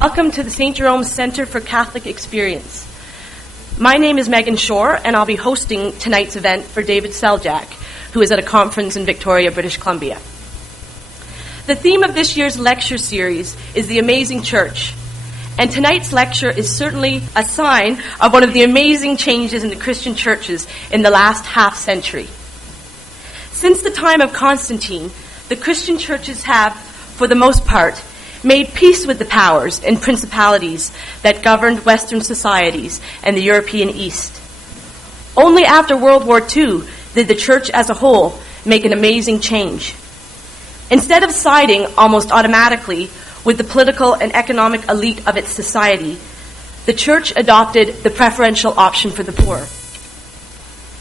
Welcome to the St. Jerome Center for Catholic Experience. My name is Megan Shore, and I'll be hosting tonight's event for David Sawchuk, who is at a conference in Victoria, British Columbia. The theme of this year's lecture series is the amazing church, and tonight's lecture is certainly a sign of one of the amazing changes in the Christian churches in the last half-century. Since the time of Constantine, the Christian churches have, for the most part, made peace with the powers and principalities that governed Western societies and the European East. Only after World War II did the church as a whole make an amazing change. Instead of siding almost automatically with the political and economic elite of its society, the church adopted the preferential option for the poor.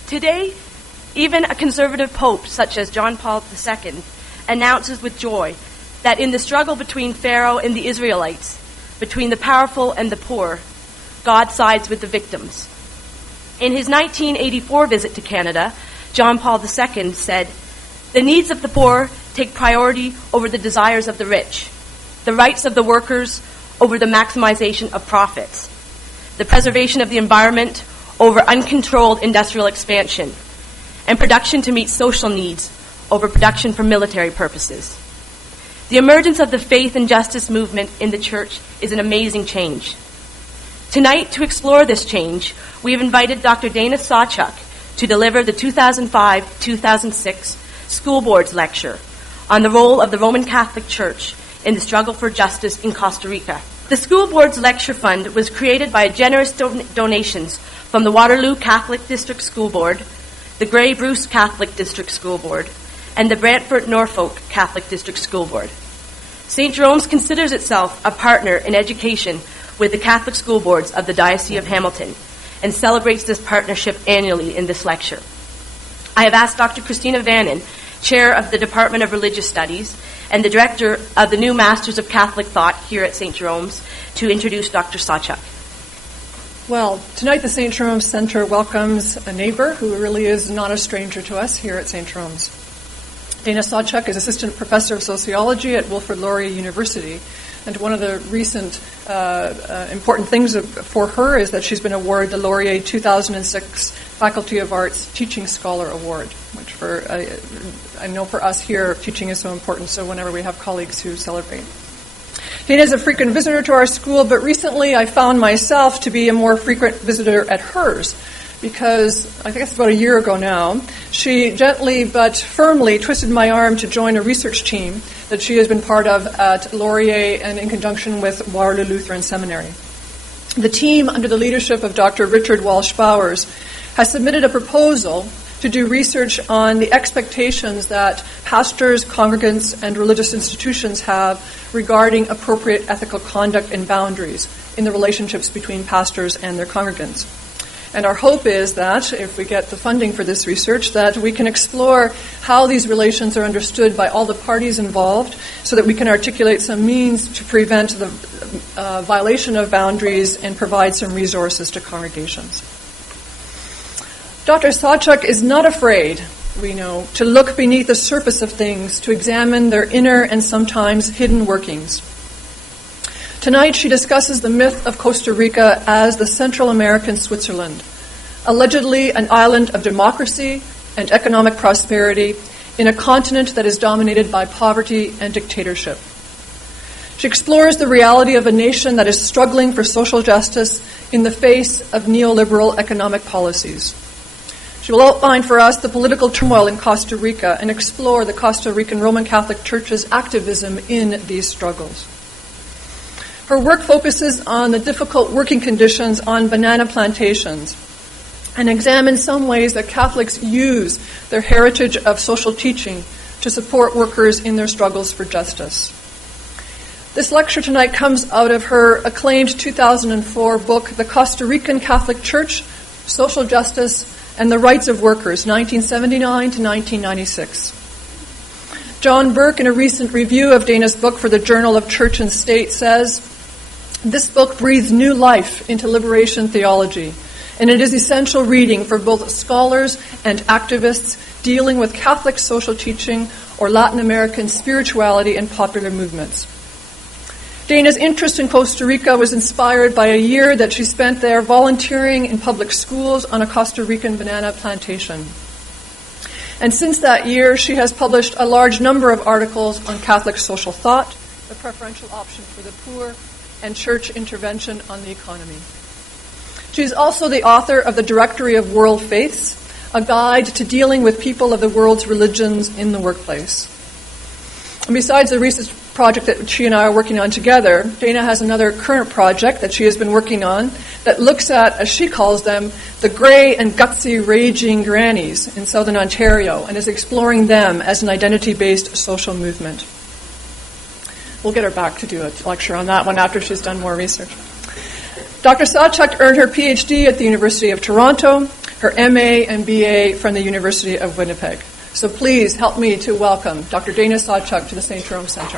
Today, even a conservative pope such as John Paul II announces with joy that in the struggle between Pharaoh and the Israelites, between the powerful and the poor, God sides with the victims. In his 1984 visit to Canada, John Paul II said, "The needs of the poor take priority over the desires of the rich, the rights of the workers over the maximization of profits, the preservation of the environment over uncontrolled industrial expansion, and production to meet social needs over production for military purposes." The emergence of the faith and justice movement in the church is an amazing change. Tonight, to explore this change, we have invited Dr. Dana Sawchuk to deliver the 2005-2006 School Boards Lecture on the role of the Roman Catholic Church in the struggle for justice in Costa Rica. The School Boards Lecture Fund was created by generous donations from the Waterloo Catholic District School Board, the Grey Bruce Catholic District School Board, and the Brantford Norfolk Catholic District School Board. St. Jerome's considers itself a partner in education with the Catholic school boards of the Diocese of Hamilton and celebrates this partnership annually in this lecture. I have asked Dr. Christina Vannon, Chair of the Department of Religious Studies and the Director of the new Masters of Catholic Thought here at St. Jerome's, to introduce Dr. Sawchuk. Well, tonight the St. Jerome Center welcomes a neighbor who really is not a stranger to us here at St. Jerome's. Dana Sawchuk is Assistant Professor of Sociology at Wilfrid Laurier University. And one of the recent important things for her is that she's been awarded the Laurier 2006 Faculty of Arts Teaching Scholar Award, which I know for us here, teaching is so important, so whenever we have colleagues who celebrate. Dana is a frequent visitor to our school, but recently I found myself to be a more frequent visitor at hers, because I think it's about a year ago now, she gently but firmly twisted my arm to join a research team that she has been part of at Laurier and in conjunction with Waterloo Lutheran Seminary. The team, under the leadership of Dr. Richard Walsh-Bowers, has submitted a proposal to do research on the expectations that pastors, congregants, and religious institutions have regarding appropriate ethical conduct and boundaries in the relationships between pastors and their congregants. And our hope is that, if we get the funding for this research, that we can explore how these relations are understood by all the parties involved so that we can articulate some means to prevent the violation of boundaries and provide some resources to congregations. Dr. Sawchuk is not afraid, we know, to look beneath the surface of things, to examine their inner and sometimes hidden workings. Tonight, she discusses the myth of Costa Rica as the Central American Switzerland, allegedly an island of democracy and economic prosperity in a continent that is dominated by poverty and dictatorship. She explores the reality of a nation that is struggling for social justice in the face of neoliberal economic policies. She will outline for us the political turmoil in Costa Rica and explore the Costa Rican Roman Catholic Church's activism in these struggles. Her work focuses on the difficult working conditions on banana plantations and examines some ways that Catholics use their heritage of social teaching to support workers in their struggles for justice. This lecture tonight comes out of her acclaimed 2004 book, The Costa Rican Catholic Church, Social Justice, and the Rights of Workers, 1979 to 1996. John Burke, in a recent review of Dana's book for the Journal of Church and State, says, "This book breathes new life into liberation theology, and it is essential reading for both scholars and activists dealing with Catholic social teaching or Latin American spirituality and popular movements." Dana's interest in Costa Rica was inspired by a year that she spent there volunteering in public schools on a Costa Rican banana plantation. And since that year, she has published a large number of articles on Catholic social thought, the preferential option for the poor, and church intervention on the economy. She is also the author of the Directory of World Faiths, a guide to dealing with people of the world's religions in the workplace. And besides the recent project that she and I are working on together, Dana has another current project that she has been working on that looks at, as she calls them, the grey and gutsy Raging Grannies in southern Ontario, and is exploring them as an identity-based social movement. We'll get her back to do a lecture on that one after she's done more research. Dr. Sawchuk earned her PhD at the University of Toronto, her MA and BA from the University of Winnipeg. So please help me to welcome Dr. Dana Sawchuk to the St. Jerome Center.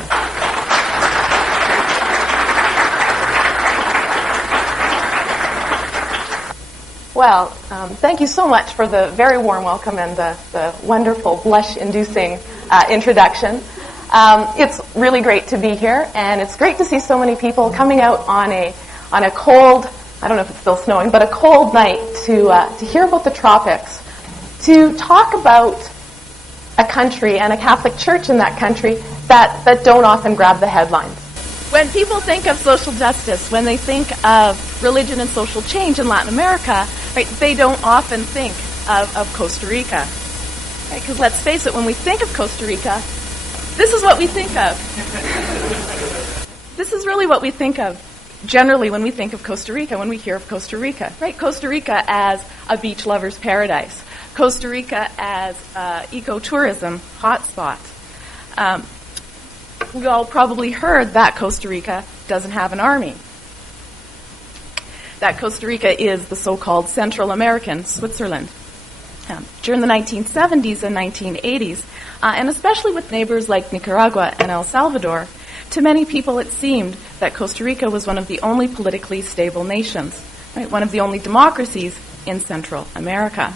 Well, thank you so much for the very warm welcome and the wonderful blush-inducing introduction. It's really great to be here, and it's great to see so many people coming out on a cold, I don't know if it's still snowing, but a cold night to hear about the tropics, to talk about a country and a Catholic Church in that country that don't often grab the headlines. When people think of social justice, when they think of religion and social change in Latin America, right, they don't often think of Costa Rica. Because let's face it, when we think of Costa Rica, this is what we think of. This is really what we think of generally when we think of Costa Rica, when we hear of Costa Rica. Right? Costa Rica as a beach lover's paradise. Costa Rica as ecotourism hotspot. We all probably heard that Costa Rica doesn't have an army. That Costa Rica is the so-called Central American Switzerland. During the 1970s and 1980s, and especially with neighbors like Nicaragua and El Salvador, to many people it seemed that Costa Rica was one of the only politically stable nations, right? One of the only democracies in Central America.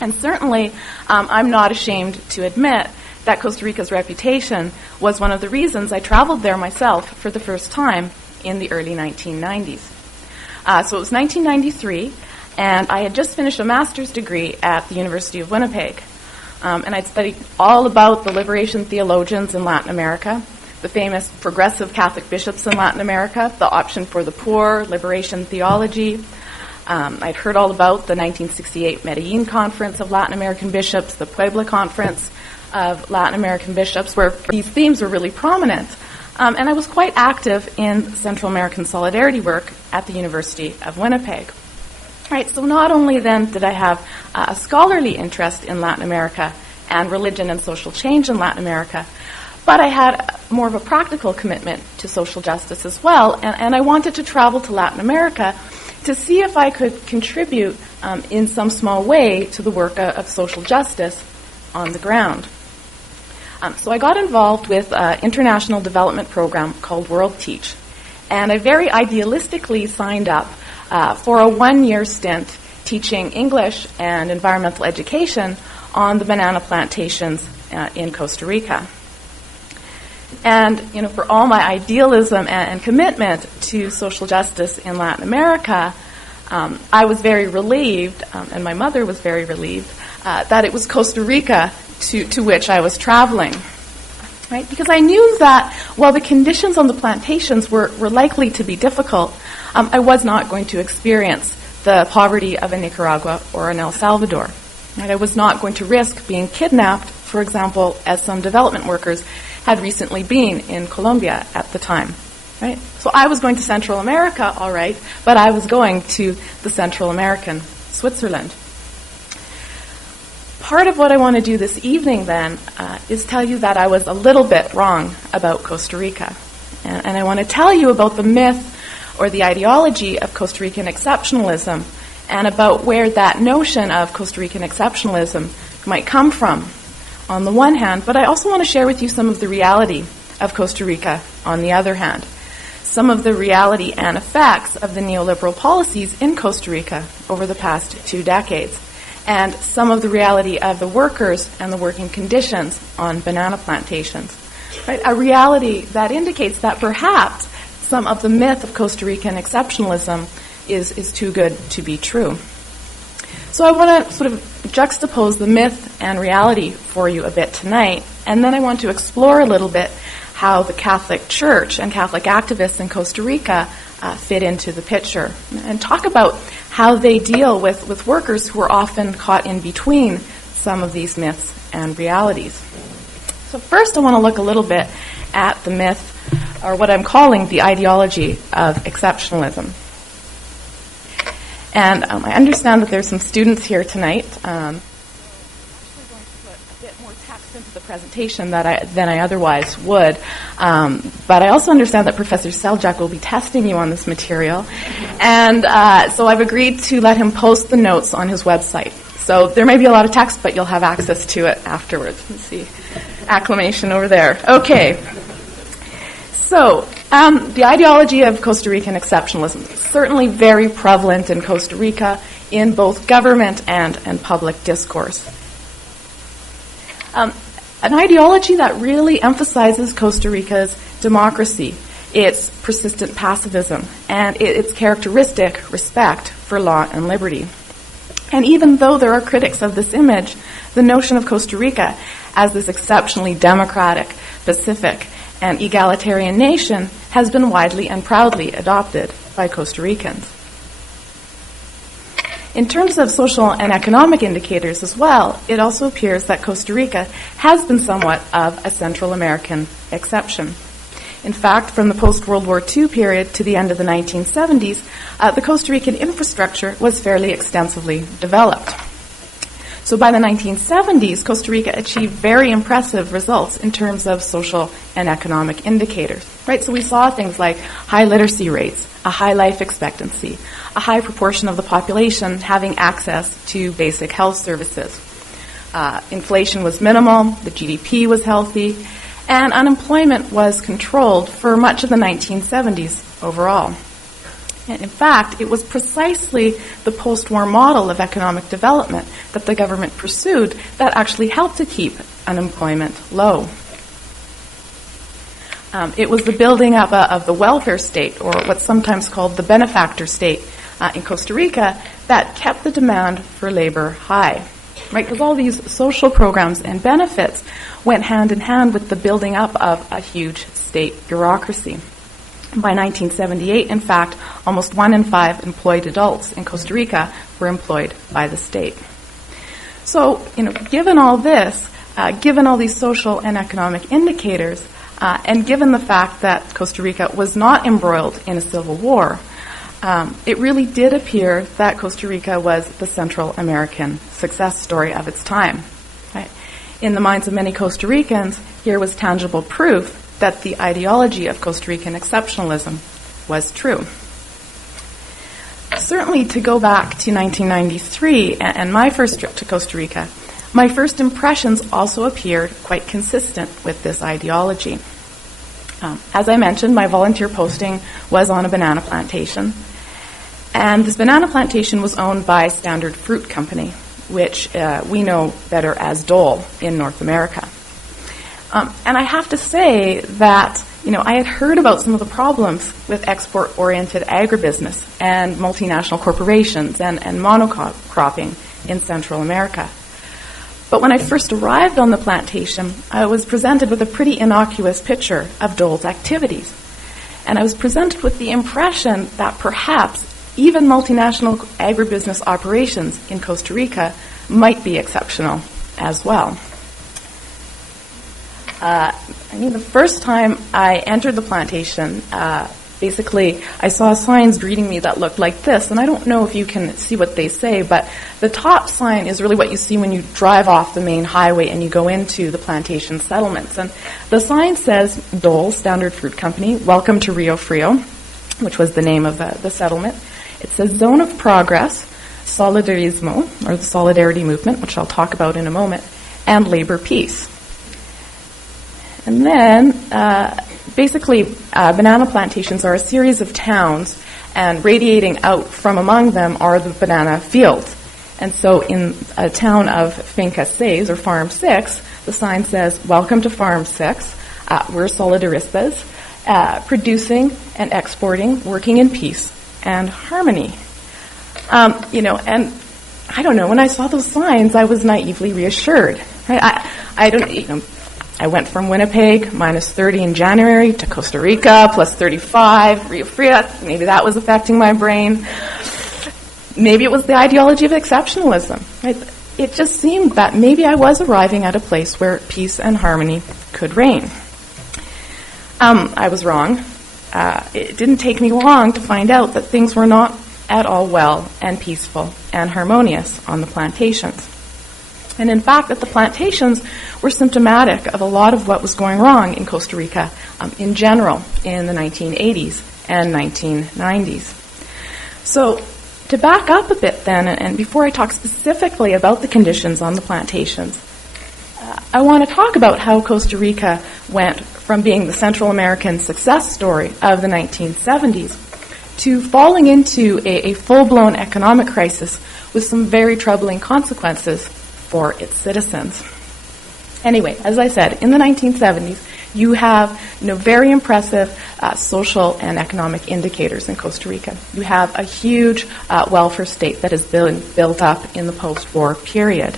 And certainly, I'm not ashamed to admit that Costa Rica's reputation was one of the reasons I traveled there myself for the first time in the early 1990s. So it was 1993, and I had just finished a master's degree at the University of Winnipeg. And I'd studied all about the liberation theologians in Latin America, the famous progressive Catholic bishops in Latin America, the option for the poor, liberation theology. I'd heard all about the 1968 Medellin Conference of Latin American Bishops, the Puebla Conference of Latin American Bishops, where these themes were really prominent. And I was quite active in Central American solidarity work at the University of Winnipeg. Right, so not only then did I have a scholarly interest in Latin America and religion and social change in Latin America, but I had more of a practical commitment to social justice as well, and I wanted to travel to Latin America to see if I could contribute in some small way to the work of social justice on the ground. So I got involved with an international development program called World Teach, and I very idealistically signed up for a one-year stint teaching English and environmental education on the banana plantations in Costa Rica. And, for all my idealism and commitment to social justice in Latin America, I was very relieved, and my mother was very relieved, that it was Costa Rica to which I was traveling. Right? Because I knew that while the conditions on the plantations were likely to be difficult, I was not going to experience the poverty of a Nicaragua or an El Salvador. Right? I was not going to risk being kidnapped, for example, as some development workers had recently been in Colombia at the time. Right? So I was going to Central America, all right, but I was going to the Central American Switzerland. Part of what I want to do this evening, then, is tell you that I was a little bit wrong about Costa Rica. And I want to tell you about the myth or the ideology of Costa Rican exceptionalism and about where that notion of Costa Rican exceptionalism might come from, on the one hand, but I also want to share with you some of the reality of Costa Rica on the other hand, some of the reality and effects of the neoliberal policies in Costa Rica over the past 2 decades, and some of the reality of the workers and the working conditions on banana plantations. Right? A reality that indicates that perhaps some of the myth of Costa Rican exceptionalism is too good to be true. So I want to sort of juxtapose the myth and reality for you a bit tonight, and then I want to explore a little bit how the Catholic Church and Catholic activists in Costa Rica fit into the picture, and talk about how they deal with workers who are often caught in between some of these myths and realities. So first I want to look a little bit at the myth, or what I'm calling the ideology of exceptionalism. And I understand that there's some students here tonight. I'm actually going to put a bit more text into the presentation than I otherwise would. But I also understand that Professor Sawchuk will be testing you on this material. And so I've agreed to let him post the notes on his website. So there may be a lot of text, but you'll have access to it afterwards. Let's see. Acclamation over there. Okay. So, the ideology of Costa Rican exceptionalism is certainly very prevalent in Costa Rica in both government and public discourse. An ideology that really emphasizes Costa Rica's democracy, its persistent pacifism, and its characteristic respect for law and liberty. And even though there are critics of this image, the notion of Costa Rica as this exceptionally democratic, pacific, and egalitarian nation has been widely and proudly adopted by Costa Ricans. In terms of social and economic indicators as well, it also appears that Costa Rica has been somewhat of a Central American exception. In fact, from the post-World War II period to the end of the 1970s, the Costa Rican infrastructure was fairly extensively developed. So by the 1970s, Costa Rica achieved very impressive results in terms of social and economic indicators, right? So we saw things like high literacy rates, a high life expectancy, a high proportion of the population having access to basic health services. Inflation was minimal, the GDP was healthy, and unemployment was controlled for much of the 1970s overall. And in fact, it was precisely the post-war model of economic development that the government pursued that actually helped to keep unemployment low. It was the building up of the welfare state, or what's sometimes called the benefactor state in Costa Rica, that kept the demand for labor high. Right, because all these social programs and benefits went hand in hand with the building up of a huge state bureaucracy. By 1978, in fact, almost 1 in 5 employed adults in Costa Rica were employed by the state. So, given all this, given all these social and economic indicators, and given the fact that Costa Rica was not embroiled in a civil war, it really did appear that Costa Rica was the Central American success story of its time. Right? In the minds of many Costa Ricans, here was tangible proof that the ideology of Costa Rican exceptionalism was true. Certainly, to go back to 1993 and my first trip to Costa Rica, my first impressions also appeared quite consistent with this ideology. As I mentioned, my volunteer posting was on a banana plantation. And this banana plantation was owned by Standard Fruit Company, which we know better as Dole in North America. And I have to say that, I had heard about some of the problems with export-oriented agribusiness and multinational corporations and monocropping in Central America. But when I first arrived on the plantation, I was presented with a pretty innocuous picture of Dole's activities. And I was presented with the impression that perhaps even multinational agribusiness operations in Costa Rica might be exceptional as well. The first time I entered the plantation, basically I saw signs greeting me that looked like this, and I don't know if you can see what they say, but the top sign is really what you see when you drive off the main highway and you go into the plantation settlements. And the sign says, Dole, Standard Fruit Company, welcome to Rio Frio, which was the name of the settlement. It says Zone of Progress, Solidarismo, or the Solidarity Movement, which I'll talk about in a moment, and Labor Peace. And then, basically, banana plantations are a series of towns, and radiating out from among them are the banana fields. And so in a town of Finca 6, or Farm 6, the sign says, welcome to Farm 6, we're Solidaristas, producing and exporting, working in peace and harmony. And I don't know, when I saw those signs, I was naively reassured. Right? I went from Winnipeg, minus 30 in January, to Costa Rica, plus 35, Rio Fria. Maybe that was affecting my brain. Maybe it was the ideology of exceptionalism. Right? It just seemed that maybe I was arriving at a place where peace and harmony could reign. I was wrong. It didn't take me long to find out that things were not at all well and peaceful and harmonious on the plantations. And in fact, that the plantations were symptomatic of a lot of what was going wrong in Costa Rica in general in the 1980s and 1990s. So to back up a bit then, and before I talk specifically about the conditions on the plantations, I want to talk about how Costa Rica went from being the Central American success story of the 1970s to falling into a full-blown economic crisis with some very troubling consequences for its citizens. Anyway, as I said, in the 1970s, you have very impressive social and economic indicators in Costa Rica. You have a huge welfare state that has been built up in the post-war period.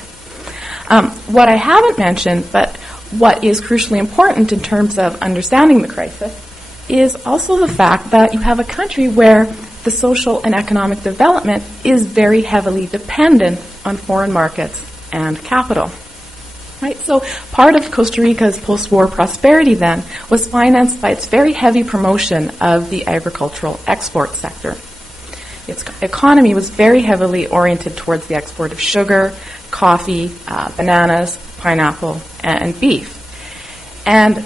What I haven't mentioned, but what is crucially important in terms of understanding the crisis, is also the fact that you have a country where the social and economic development is very heavily dependent on foreign markets and capital. Right? So part of Costa Rica's post-war prosperity then was financed by its very heavy promotion of the agricultural export sector. Its economy was very heavily oriented towards the export of sugar, coffee, bananas, pineapple, and beef. And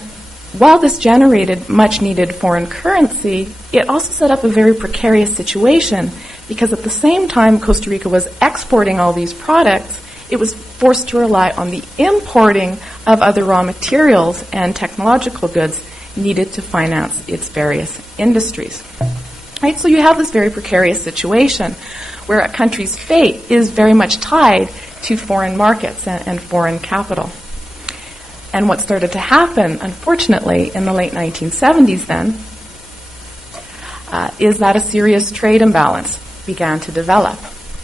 while this generated much-needed foreign currency, it also set up a very precarious situation because at the same time Costa Rica was exporting all these products, it was forced to rely on the importing of other raw materials and technological goods needed to finance its various industries. Right? So you have this very precarious situation where a country's fate is very much tied to foreign markets and foreign capital. And what started to happen, unfortunately, in the late 1970s then, is that a serious trade imbalance began to develop.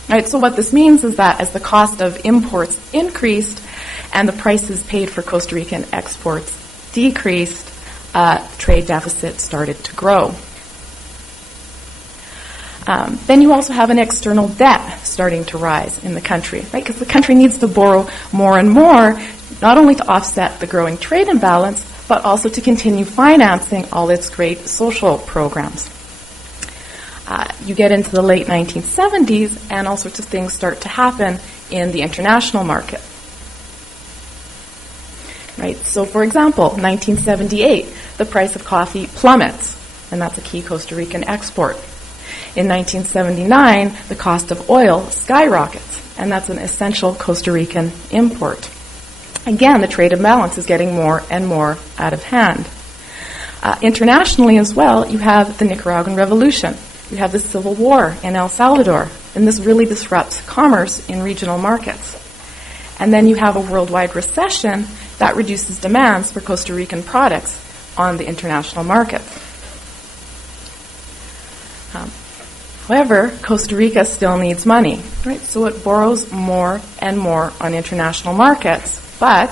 Right, so what this means is that as the cost of imports increased and the prices paid for Costa Rican exports decreased, trade deficit started to grow. Then you also have an external debt starting to rise in the country, right? Because the country needs to borrow more and more, not only to offset the growing trade imbalance, but also to continue financing all its great social programs. You get into the late 1970s, and all sorts of things start to happen in the international market. Right? So, for example, 1978, the price of coffee plummets, and that's a key Costa Rican export. In 1979, the cost of oil skyrockets, and that's an essential Costa Rican import. Again, the trade imbalance is getting more and more out of hand. Internationally as well, you have the Nicaraguan Revolution. You have the Civil War in El Salvador, and this really disrupts commerce in regional markets. And then you have a worldwide recession that reduces demands for Costa Rican products on the international market. However, Costa Rica still needs money, right? So it borrows more and more on international markets, but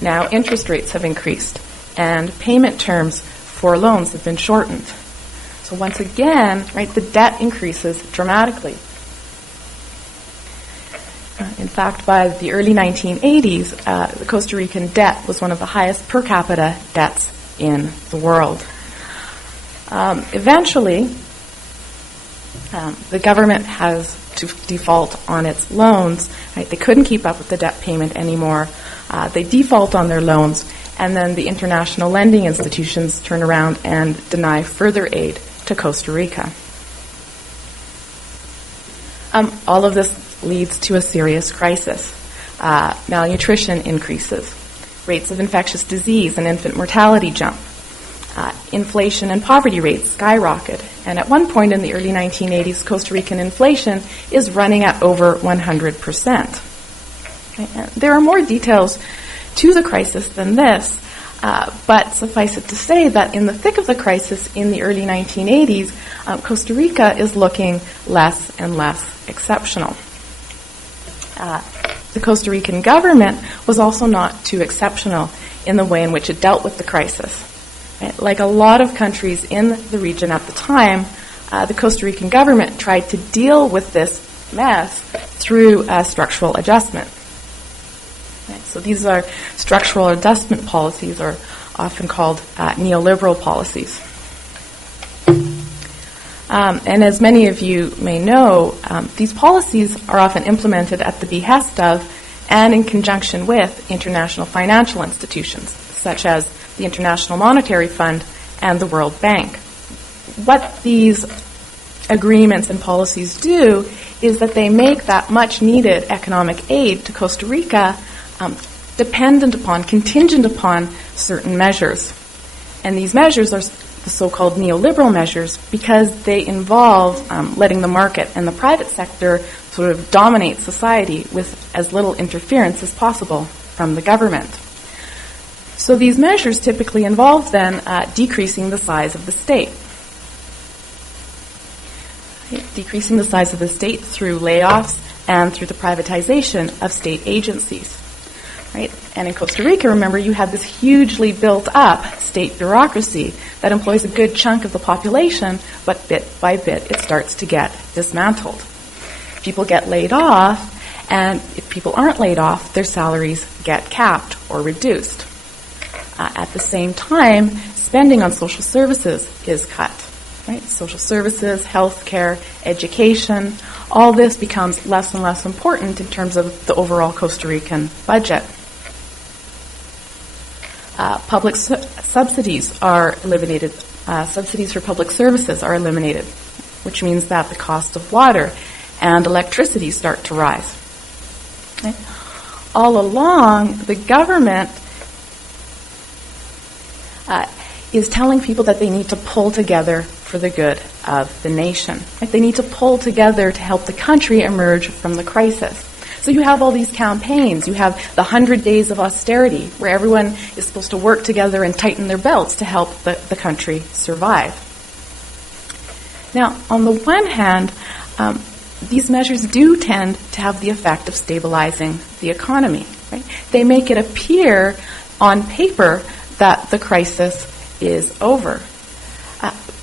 now interest rates have increased and payment terms for loans have been shortened. So once again, right, the debt increases dramatically. In fact, by the early 1980s, the Costa Rican debt was one of the highest per capita debts in the world. Eventually, the government has to default on its loans. Right? They couldn't keep up with the debt payment anymore. They default on their loans, and then the international lending institutions turn around and deny further aid to Costa Rica. All of this leads to a serious crisis. Malnutrition increases. Rates of infectious disease and infant mortality jump. Inflation and poverty rates skyrocket. And at one point in the early 1980s, Costa Rican inflation is running at over 100%. Okay? There are more details to the crisis than this, But suffice it to say that in the thick of the crisis in the early 1980s, Costa Rica is looking less and less exceptional. The Costa Rican government was also not too exceptional in the way in which it dealt with the crisis. Right? Like a lot of countries in the region at the time, the Costa Rican government tried to deal with this mess through structural adjustment. Right? So these are structural adjustment policies, or often called neoliberal policies. And as many of you may know, these policies are often implemented at the behest of and in conjunction with international financial institutions, such as the International Monetary Fund and the World Bank. What these agreements and policies do is that they make that much-needed economic aid to Costa Rica contingent upon certain measures. And these measures are the so-called neoliberal measures because they involve letting the market and the private sector sort of dominate society with as little interference as possible from the government. So these measures typically involve then decreasing the size of the state. Decreasing the size of the state through layoffs and through the privatization of state agencies. Right? And in Costa Rica, remember, you have this hugely built-up state bureaucracy that employs a good chunk of the population, but bit by bit it starts to get dismantled. People get laid off, and if people aren't laid off, their salaries get capped or reduced. At the same time, spending on social services is cut. Right? Social services, healthcare, education, all this becomes less and less important in terms of the overall Costa Rican budget. Public subsidies are eliminated. Subsidies for public services are eliminated, which means that the cost of water and electricity start to rise. Okay? All along, the government is telling people that they need to pull together for the good of the nation. Right? They need to pull together to help the country emerge from the crisis. So you have all these campaigns. You have the 100 days of austerity, where everyone is supposed to work together and tighten their belts to help the country survive. Now, on the one hand, these measures do tend to have the effect of stabilizing the economy. Right? They make it appear on paper that the crisis is over.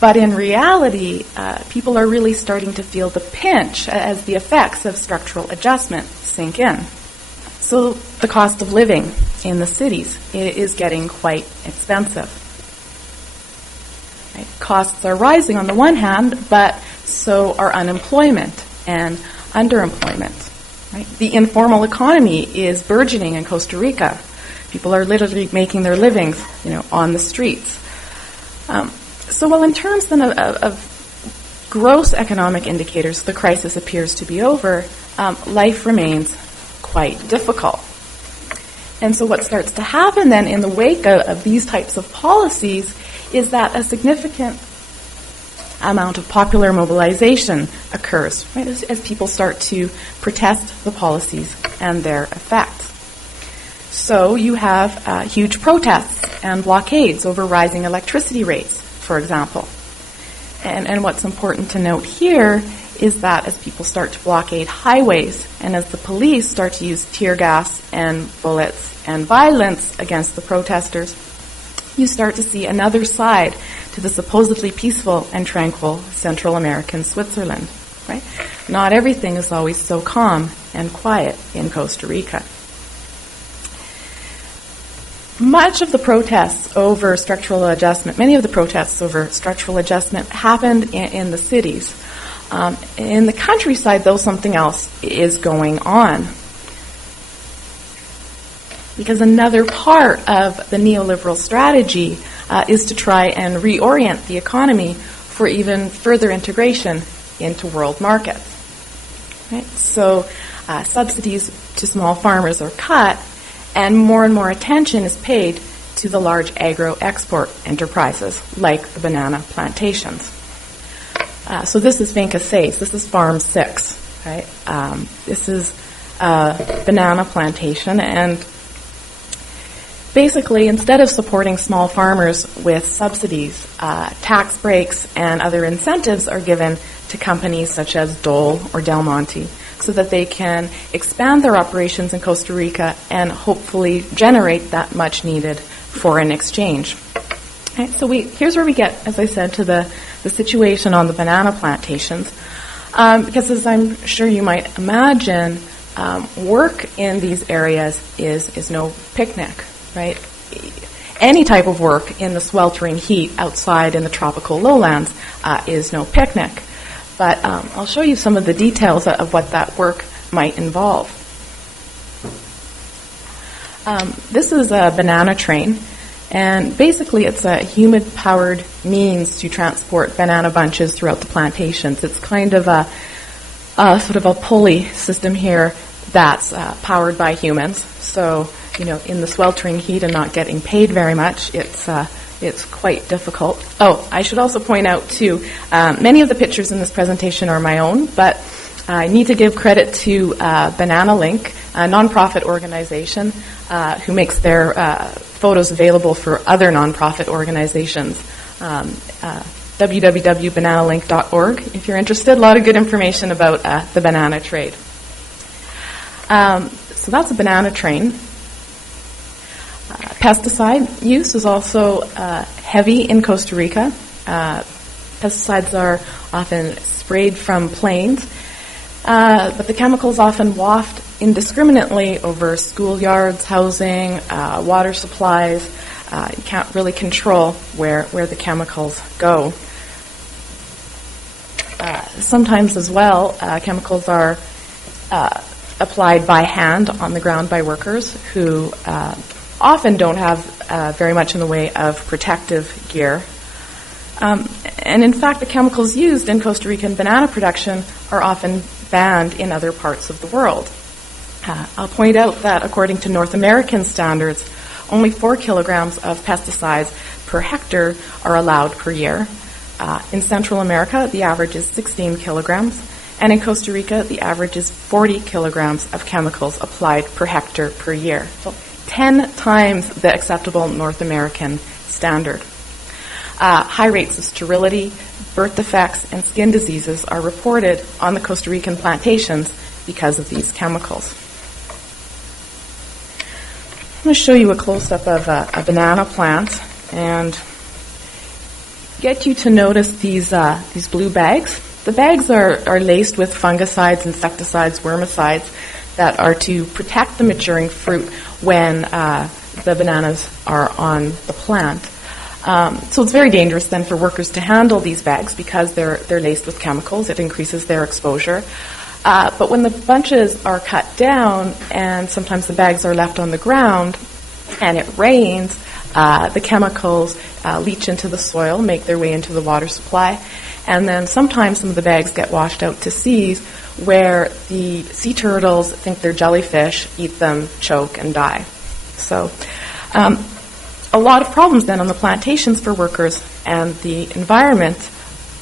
But in reality, people are really starting to feel the pinch as the effects of structural adjustment sink in. So the cost of living in the cities is getting quite expensive. Right? Costs are rising on the one hand, but so are unemployment and underemployment. Right? The informal economy is burgeoning in Costa Rica. People are literally making their livings, on the streets. So while in terms then of gross economic indicators, the crisis appears to be over, life remains quite difficult. And so what starts to happen then in the wake of these types of policies is that a significant amount of popular mobilization occurs, right, as people start to protest the policies and their effects. So you have huge protests and blockades over rising electricity rates, for example. And what's important to note here is that as people start to blockade highways and as the police start to use tear gas and bullets and violence against the protesters, you start to see another side to the supposedly peaceful and tranquil Central American Switzerland. Right? Not everything is always so calm and quiet in Costa Rica. Much of the protests over structural adjustment, many of the protests over structural adjustment happened in the cities. In the countryside, though, something else is going on. Because another part of the neoliberal strategy is to try and reorient the economy for even further integration into world markets. Right? So subsidies to small farmers are cut, and more attention is paid to the large agro-export enterprises like the banana plantations. So this is Finca 6. This is Farm 6. Right? This is a banana plantation, and Basically, instead of supporting small farmers with subsidies, tax breaks and other incentives are given to companies such as Dole or Del Monte so that they can expand their operations in Costa Rica and hopefully generate that much needed foreign exchange. Okay, so here's where we get, as I said, to the situation on the banana plantations. Because as I'm sure you might imagine, work in these areas is no picnic, right? Any type of work in the sweltering heat outside in the tropical lowlands is no picnic. But I'll show you some of the details of what that work might involve. This is a banana train, and basically it's a humid-powered means to transport banana bunches throughout the plantations. It's kind of a sort of a pulley system here that's powered by humans. So, in the sweltering heat and not getting paid very much, it's quite difficult. Oh, I should also point out, too, many of the pictures in this presentation are my own, but I need to give credit to Banana Link, a nonprofit organization who makes their photos available for other nonprofit organizations. www.bananalink.org if you're interested. A lot of good information about the banana trade. So that's a banana train. Pesticide use is also heavy in Costa Rica. Pesticides are often sprayed from planes, but the chemicals often waft indiscriminately over schoolyards, housing, water supplies. You can't really control where the chemicals go. Sometimes as well, chemicals are applied by hand on the ground by workers who often don't have very much in the way of protective gear. And in fact, the chemicals used in Costa Rican banana production are often banned in other parts of the world. I'll point out that according to North American standards, only 4 kilograms of pesticides per hectare are allowed per year. In Central America, the average is 16 kilograms, and in Costa Rica, the average is 40 kilograms of chemicals applied per hectare per year. So 10 times the acceptable North American standard. High rates of sterility, birth defects, and skin diseases are reported on the Costa Rican plantations because of these chemicals. I'm going to show you a close-up of a banana plant and get you to notice these blue bags. The bags are laced with fungicides, insecticides, wormicides that are to protect the maturing fruit when the bananas are on the plant. So it's very dangerous then for workers to handle these bags because they're laced with chemicals. It increases their exposure. But when the bunches are cut down and sometimes the bags are left on the ground and it rains, the chemicals leach into the soil, make their way into the water supply, and then sometimes some of the bags get washed out to seas where the sea turtles think they're jellyfish, eat them, choke, and die. So a lot of problems then on the plantations for workers and the environment.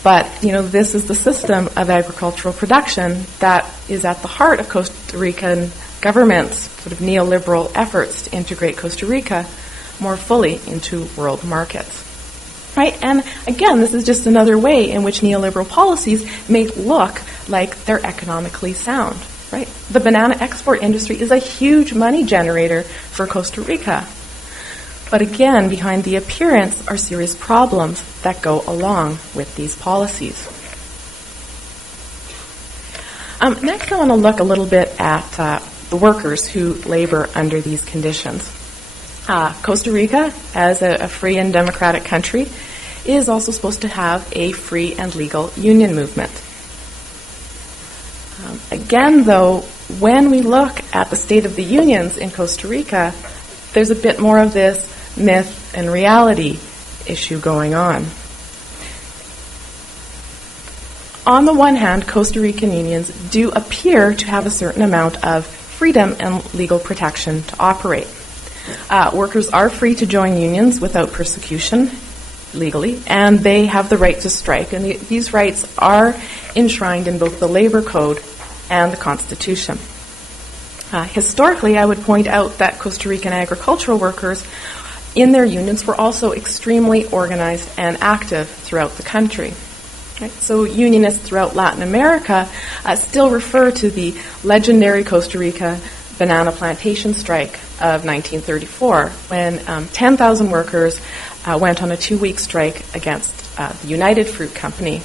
But, this is the system of agricultural production that is at the heart of Costa Rican government's sort of neoliberal efforts to integrate Costa Rica more fully into world markets. Right? And again, this is just another way in which neoliberal policies may look like they're economically sound. Right? The banana export industry is a huge money generator for Costa Rica. But again, behind the appearance are serious problems that go along with these policies. Next, I want to look a little bit at the workers who labor under these conditions. Costa Rica, as a free and democratic country, is also supposed to have a free and legal union movement. Again, though, when we look at the state of the unions in Costa Rica, there's a bit more of this myth and reality issue going on. On the one hand, Costa Rican unions do appear to have a certain amount of freedom and legal protection to operate. Workers are free to join unions without persecution legally, and they have the right to strike, and these rights are enshrined in both the Labor Code and the Constitution. Historically, I would point out that Costa Rican agricultural workers in their unions were also extremely organized and active throughout the country. Right? So unionists throughout Latin America still refer to the legendary Costa Rica banana plantation strike of 1934, when 10,000 workers went on a 2-week strike against the United Fruit Company.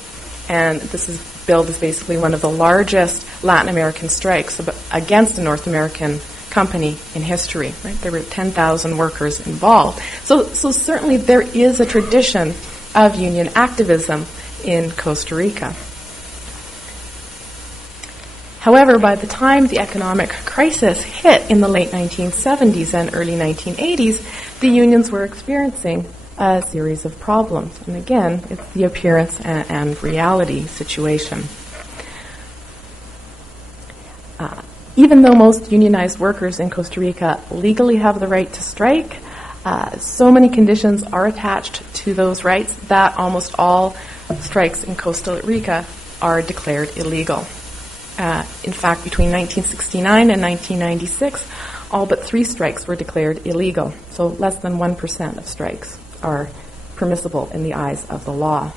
And this is billed as basically one of the largest Latin American strikes against a North American company in history. Right? There were 10,000 workers involved. So certainly there is a tradition of union activism in Costa Rica. However, by the time the economic crisis hit in the late 1970s and early 1980s, the unions were experiencing a series of problems. And again, it's the appearance and reality situation. Even though most unionized workers in Costa Rica legally have the right to strike, so many conditions are attached to those rights that almost all strikes in Costa Rica are declared illegal. In fact, between 1969 and 1996, all but 3 strikes were declared illegal. So less than 1% of strikes are permissible in the eyes of the law.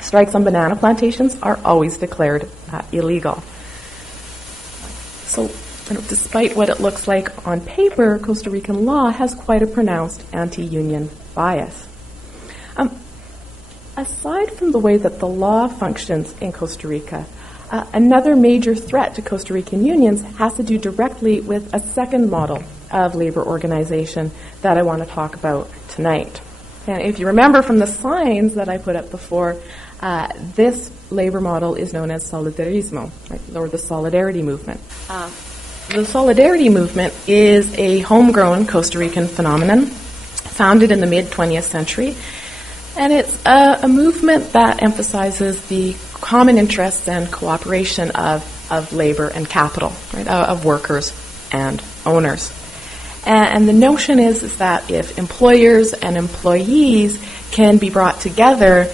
Strikes on banana plantations are always declared illegal. So, despite what it looks like on paper, Costa Rican law has quite a pronounced anti-union bias. Aside from the way that the law functions in Costa Rica, another major threat to Costa Rican unions has to do directly with a second model of labor organization that I want to talk about tonight. And if you remember from the signs that I put up before, this labor model is known as solidarismo, right, or the solidarity movement. The solidarity movement is a homegrown Costa Rican phenomenon founded in the mid-20th century, and it's a movement that emphasizes the common interests and cooperation of labor and capital, right, of workers and owners. And the notion is that if employers and employees can be brought together,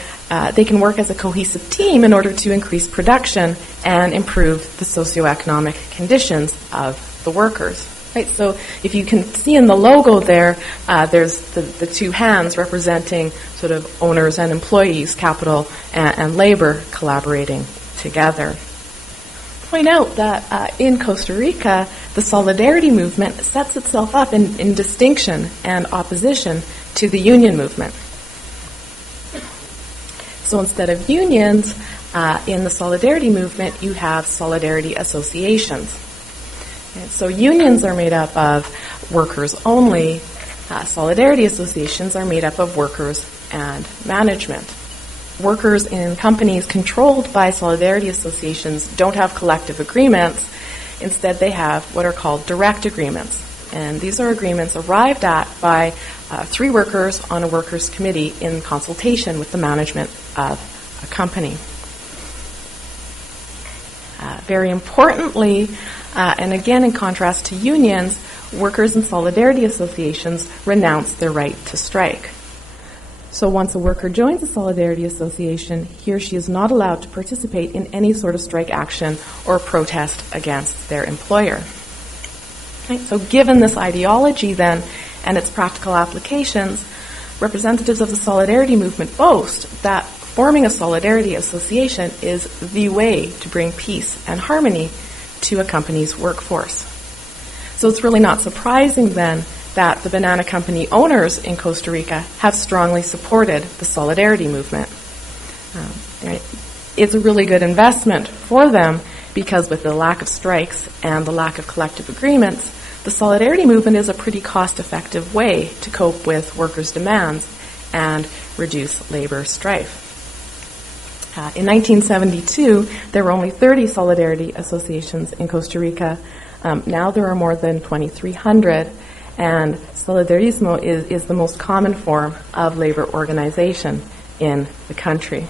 they can work as a cohesive team in order to increase production and improve the socioeconomic conditions of the workers. Right? So if you can see in the logo there, there's the 2 hands representing sort of owners and employees, capital and labor collaborating together. Point out that in Costa Rica, the solidarity movement sets itself up in distinction and opposition to the union movement. So instead of unions, in the solidarity movement, you have solidarity associations. And so unions are made up of workers only. Solidarity associations are made up of workers and management. Workers in companies controlled by solidarity associations don't have collective agreements. Instead, they have what are called direct agreements. And these are agreements arrived at by 3 workers on a workers' committee in consultation with the management of a company. Very importantly, and again in contrast to unions, workers in solidarity associations renounce their right to strike. So once a worker joins a solidarity association, he or she is not allowed to participate in any sort of strike action or protest against their employer. Right? So given this ideology then and its practical applications, representatives of the solidarity movement boast that forming a solidarity association is the way to bring peace and harmony to a company's workforce. So it's really not surprising then that the banana company owners in Costa Rica have strongly supported the solidarity movement. It's a really good investment for them because with the lack of strikes and the lack of collective agreements, the solidarity movement is a pretty cost-effective way to cope with workers' demands and reduce labor strife. In 1972, there were only 30 solidarity associations in Costa Rica. Now there are more than 2,300. And solidarismo is the most common form of labor organization in the country.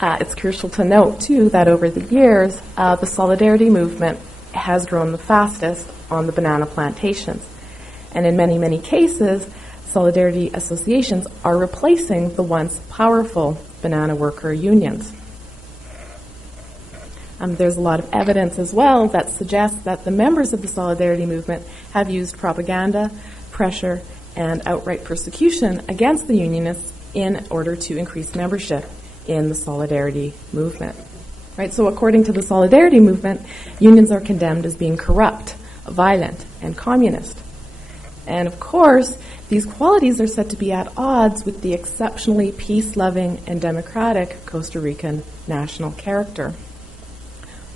It's crucial to note, too, that over the years, the solidarity movement has grown the fastest on the banana plantations. And in many, many cases, solidarity associations are replacing the once powerful banana worker unions. There's a lot of evidence as well that suggests that the members of the Solidarity movement have used propaganda, pressure, and outright persecution against the Unionists in order to increase membership in the Solidarity movement. Right? So according to the Solidarity movement, unions are condemned as being corrupt, violent, and communist. And of course, these qualities are said to be at odds with the exceptionally peace-loving and democratic Costa Rican national character.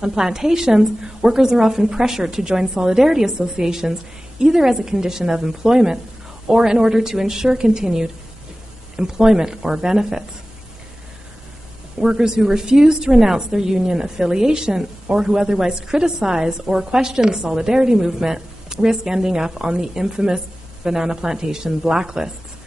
On plantations, workers are often pressured to join solidarity associations either as a condition of employment or in order to ensure continued employment or benefits. Workers who refuse to renounce their union affiliation or who otherwise criticize or question the solidarity movement risk ending up on the infamous banana plantation blacklists,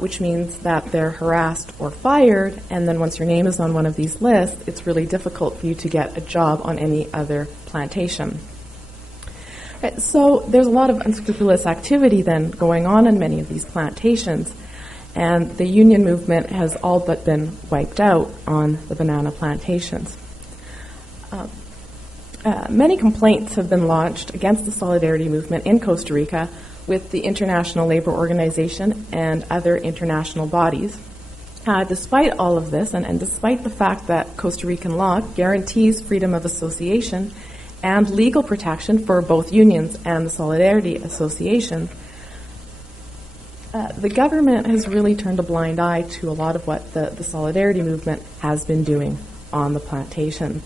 which means that they're harassed or fired, and then once your name is on one of these lists, it's really difficult for you to get a job on any other plantation. Right, so there's a lot of unscrupulous activity then going on in many of these plantations, and the union movement has all but been wiped out on the banana plantations. Many complaints have been launched against the Solidarity movement in Costa Rica with the International Labor Organization and other international bodies. Despite all of this, and despite the fact that Costa Rican law guarantees freedom of association and legal protection for both unions and the Solidarity Association, the government has really turned a blind eye to a lot of what the Solidarity movement has been doing on the plantation.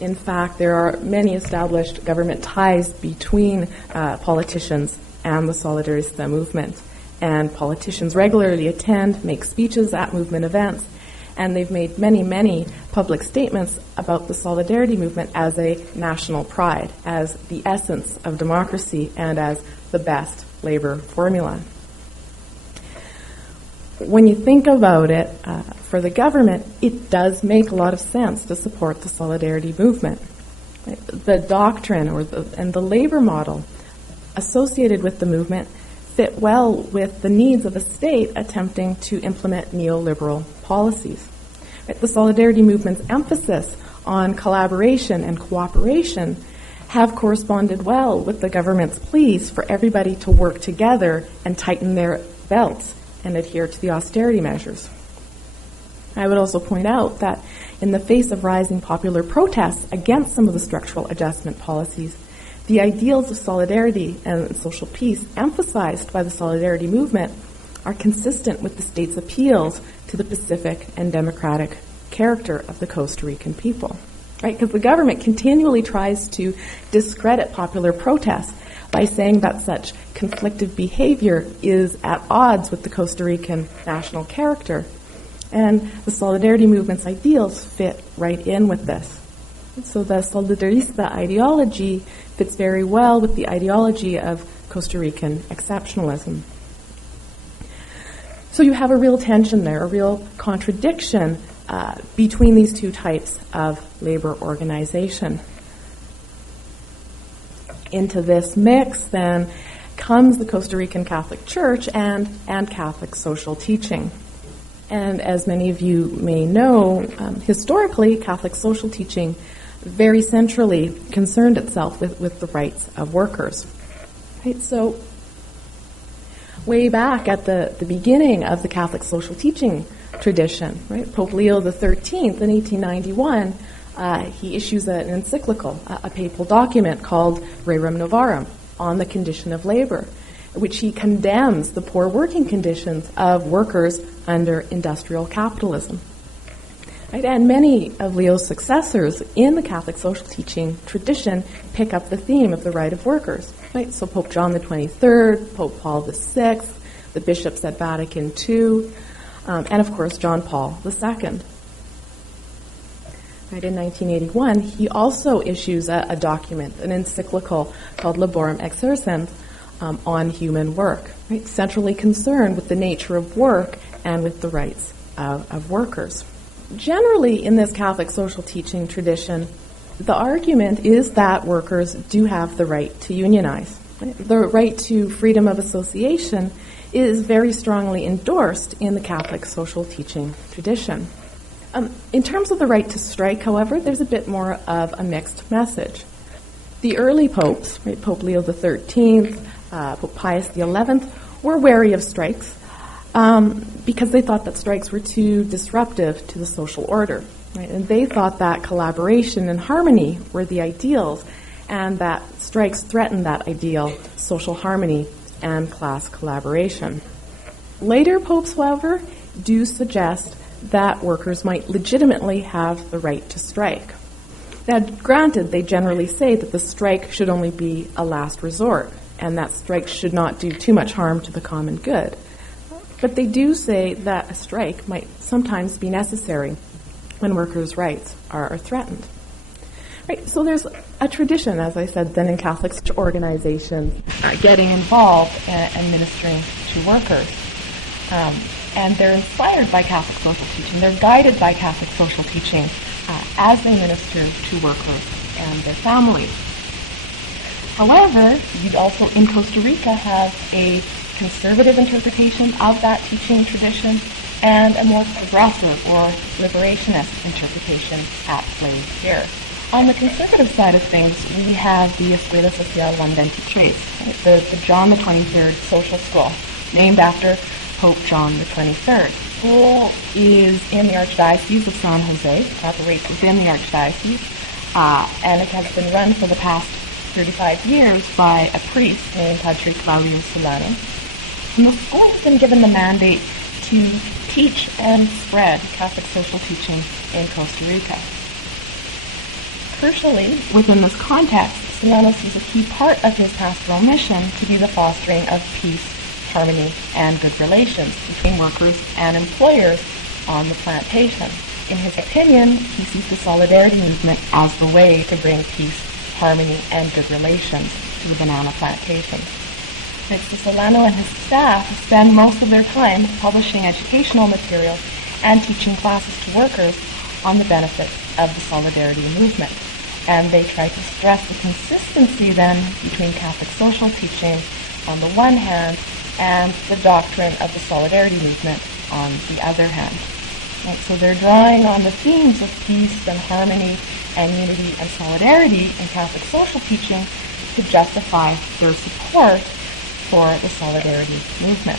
In fact, there are many established government ties between politicians and the Solidarista movement. And politicians regularly attend, make speeches at movement events, and they've made many, many public statements about the Solidarity movement as a national pride, as the essence of democracy, and as the best labor formula. When you think about it, for the government, it does make a lot of sense to support the Solidarity movement. The doctrine and the labor model associated with the movement fit well with the needs of a state attempting to implement neoliberal policies. The Solidarity movement's emphasis on collaboration and cooperation have corresponded well with the government's pleas for everybody to work together and tighten their belts and adhere to the austerity measures. I would also point out that in the face of rising popular protests against some of the structural adjustment policies, the ideals of solidarity and social peace emphasized by the Solidarity movement are consistent with the state's appeals to the pacific and democratic character of the Costa Rican people. Right? Because the government continually tries to discredit popular protests by saying that such conflictive behavior is at odds with the Costa Rican national character. And the Solidarity movement's ideals fit right in with this. So the Solidarista ideology fits very well with the ideology of Costa Rican exceptionalism. So you have a real tension there, a real contradiction between these two types of labor organization. Into this mix, then, comes the Costa Rican Catholic Church and Catholic social teaching. And as many of you may know, historically, Catholic social teaching very centrally concerned itself with the rights of workers. Right? So, way back at the beginning of the Catholic social teaching tradition, right, Pope Leo XIII in 1891, he issues an encyclical, a papal document called Rerum Novarum, on the condition of labor, which he condemns the poor working conditions of workers under industrial capitalism. Right? And many of Leo's successors in the Catholic social teaching tradition pick up the theme of the right of workers. Right? So Pope John the 23rd, Pope Paul VI, the bishops at Vatican II, and of course John Paul II. Right, in 1981, he also issues a document, an encyclical called Laborem Exercens, on human work, right, centrally concerned with the nature of work and with the rights of workers. Generally, in this Catholic social teaching tradition, the argument is that workers do have the right to unionize. Right? The right to freedom of association is very strongly endorsed in the Catholic social teaching tradition. In terms of the right to strike, however, there's a bit more of a mixed message. The early popes, right, Pope Leo XIII, Pope Pius XI, were wary of strikes because they thought that strikes were too disruptive to the social order. Right? And they thought that collaboration and harmony were the ideals, and that strikes threatened that ideal, social harmony and class collaboration. Later popes, however, do suggest that workers might legitimately have the right to strike. Now, granted, they generally say that the strike should only be a last resort, and that strikes should not do too much harm to the common good. But they do say that a strike might sometimes be necessary when workers' rights are threatened. Right, so there's a tradition, as I said, then in Catholic organizations getting involved and ministering to workers. And they're inspired by Catholic social teaching. They're guided by Catholic social teaching as they minister to workers and their families. However, you'd also in Costa Rica have a conservative interpretation of that teaching tradition and a more progressive or liberationist interpretation at play here. On the conservative side of things, we have the Escuela Social 123, the John the 23rd social school, named after Pope John the 23rd. The school is in the Archdiocese of San Jose, operates within the Archdiocese, and it has been run for the past 35 years by a priest named Padre Claudio Solano. And the school has been given the mandate to teach and spread Catholic social teaching in Costa Rica. Crucially, within this context, Solano sees a key part of his pastoral mission to be the fostering of peace, harmony, and good relations between workers and employers on the plantation. In his opinion, he sees the solidarity movement as the way to bring peace, harmony, and good relations to the banana plantation. Mr. Solano and his staff spend most of their time publishing educational material and teaching classes to workers on the benefits of the solidarity movement. And they try to stress the consistency then between Catholic social teaching on the one hand and the doctrine of the solidarity movement on the other hand. And so they're drawing on the themes of peace and harmony and unity and solidarity in Catholic social teaching to justify their support for the solidarity movement.